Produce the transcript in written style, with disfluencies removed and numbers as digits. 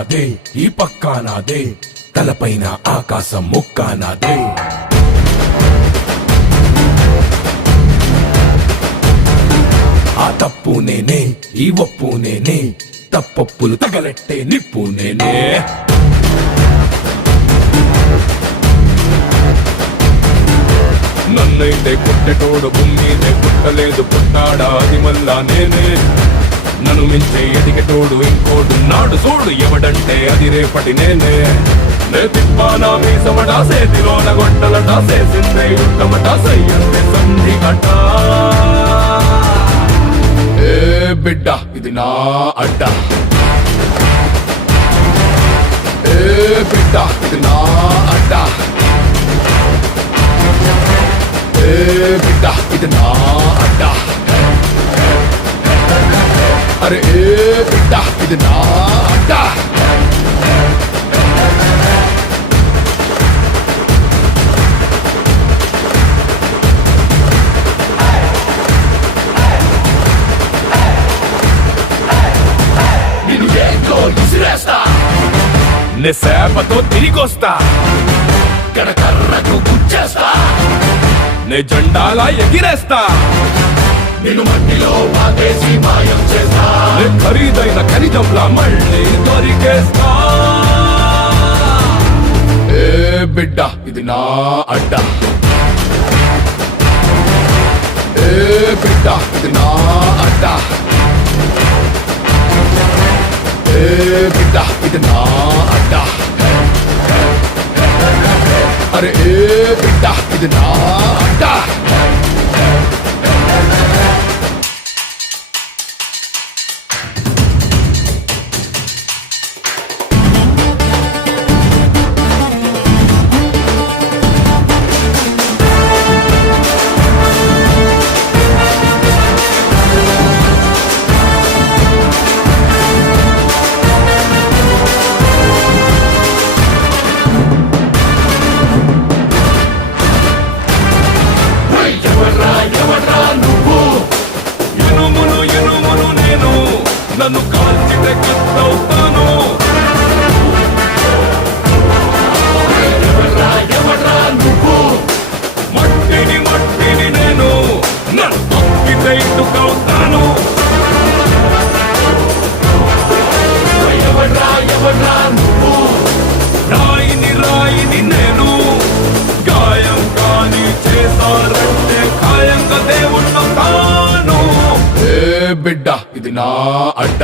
నాదే, ఈ పక్కా నాదే, తలపైన ఆకాశం ముక్కా నాదే. ఆ తప్పు నేనే, ఈ ఒప్పు నేనే, తప్పప్పులు తగలెట్టే నిప్పు నేనే. నన్నైతే పుట్టెటోడు భూమిదే పుట్టలేదు, పుట్టాడా అది మళ్ళా నేనే. నన్ను మించే ఎదిగేటోడు ఇంకోడు నాడు చూడు, ఎవడంటే అది రేపటి నేనే. నే తిప్పానా మీసమటా, సేతిలోన గొట్టలటా, సేసిందే యుద్ధమట, సయ్యందే సంధి గట. ఏ బిడ్డ ఇది నా అడ్డ, ఏ బిడ్డ ఇది నా అడ్డ, ఏ బిడ్డ ఇది నా అడ్డ. అరే ఏ బిడ్డ ఇది నా అడ్డ. నిన్ను ఏంటో విసిరేస్తా, నే సేపతో తిరిగొస్తా, కర్రకు గుచ్చేస్తా, నే జెండాలా ఎగిరేస్తా, నిన్ను మట్టిలో పాతేసి మాయం చేస్తా, నే ఖరీదైన ఖనిజంలా మళ్ళీ దొరికేస్తా. ఏ బిడ్డ ఇది నా అడ్డ, ఏ బిడ్డ ఇది నా అడ్డ, ఏ బిడ్డ ఇది నా అడ్డ. అరే ఏ బిడ్డ ఇది నా అడ్డ. నన్ను కాల్చితే కిత్తవుతాను, నువ్వు మట్టిని మట్టిని నేను, నన్ను తొక్కితే ఇటుకవుతాను. నువ్వు రాయిని రాయిని నేను, గాయం కాని చేశారంటే ఖాయంగా దేవుణ్ణవుతాను. ఏ బిడ్డ ఇది నా అడ్డ.